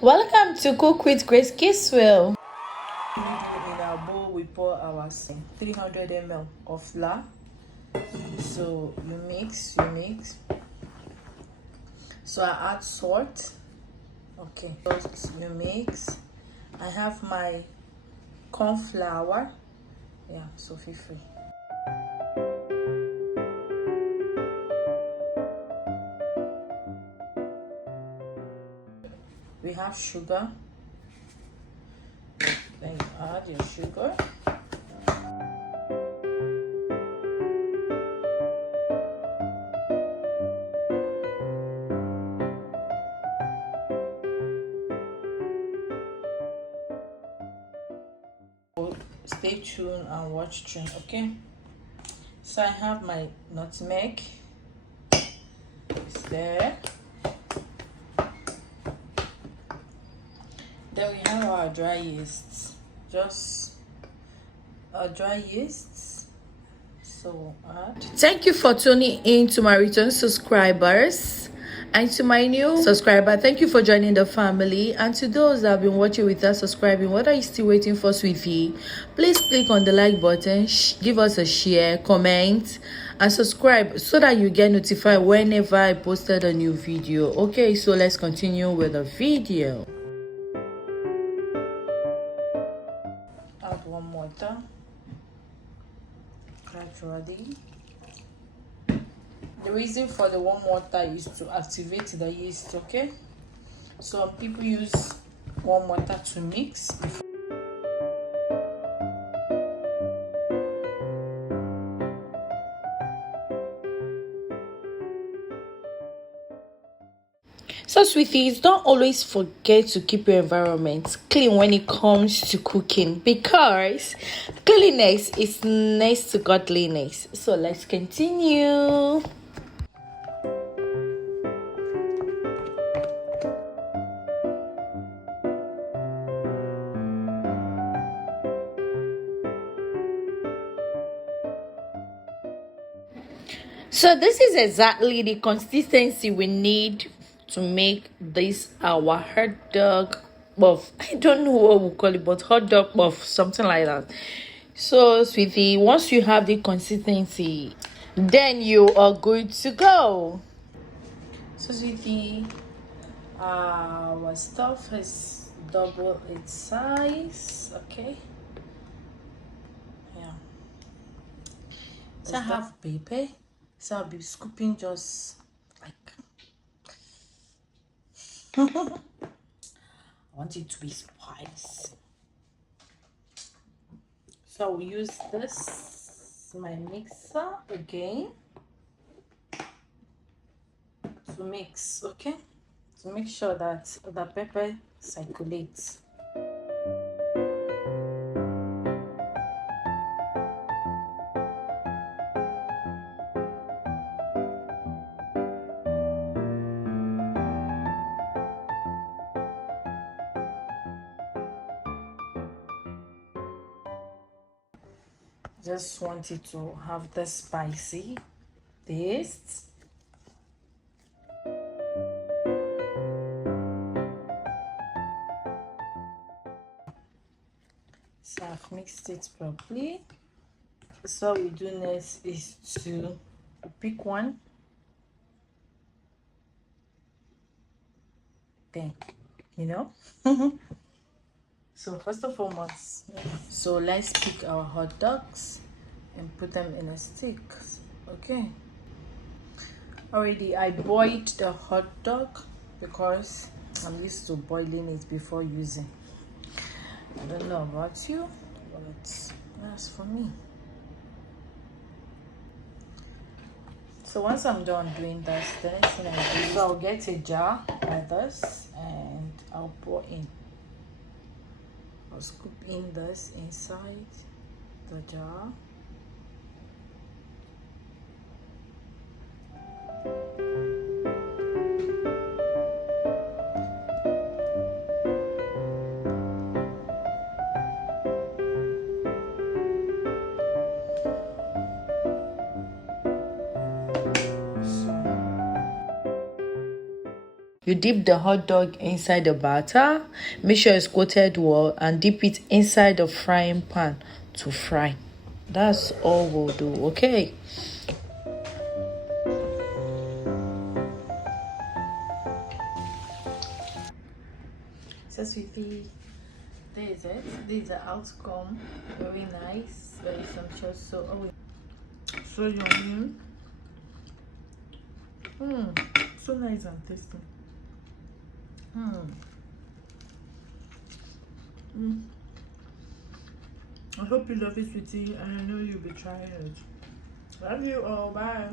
Welcome to Cook with Grace Kiswell. In our bowl, we pour our 300 ml of flour. So you mix. So I add salt. Okay, first you mix. I have my corn flour. Yeah, so feel free. We have sugar. Then you add your sugar. Stay tuned and watch through, okay? So I have my nutmeg. It's there. Then we have our dry yeast. Just our dry yeast. So add. Thank you for tuning in to my return subscribers. And to my new subscriber, thank you for joining the family. And to those that have been watching without subscribing, what are you still waiting for, sweetie? Please click on the like button, give us a share, comment, and subscribe so that you get notified whenever I posted a new video. Okay, so let's continue with the video. Add warm water gradually. The reason for the warm water is to activate the yeast, okay? So people use warm water to mix before. So sweeties, don't always forget to keep your environment clean when it comes to cooking, because cleanliness is next to godliness. So let's continue. So this is exactly the consistency we need to make this our hot dog puff. I don't know what we call it, but hot dog puff, something like that. So sweetie, once you have the consistency, then you are good to go. So sweetie, our stuff has double its size, okay? Yeah. So I have pepper. So I'll be scooping just like I want it to be spicy. So I'll use this, my mixer again, to mix, okay? To make sure that the pepper circulates. Just want it to have the spicy taste. So I've mixed it properly. So what we do next is to pick one. Then, So first of all, so let's pick our hot dogs and put them in a stick, okay? Already I boiled the hot dog because I'm used to boiling it before using. I don't know about you, but that's for me. So once I'm done doing that, the next thing I do is I'll get a jar like this and I'll pour in. I'll scoop in this inside the jar. You dip the hot dog inside the batter, make sure it's coated well, and dip it inside the frying pan to fry. That's all we'll do, okay? So sweetie, there is it. This is the outcome. Very nice, very sumptuous. So yummy. So nice and tasty. I hope you love it, sweetie, and I know you'll be trying it. Love you all. Bye.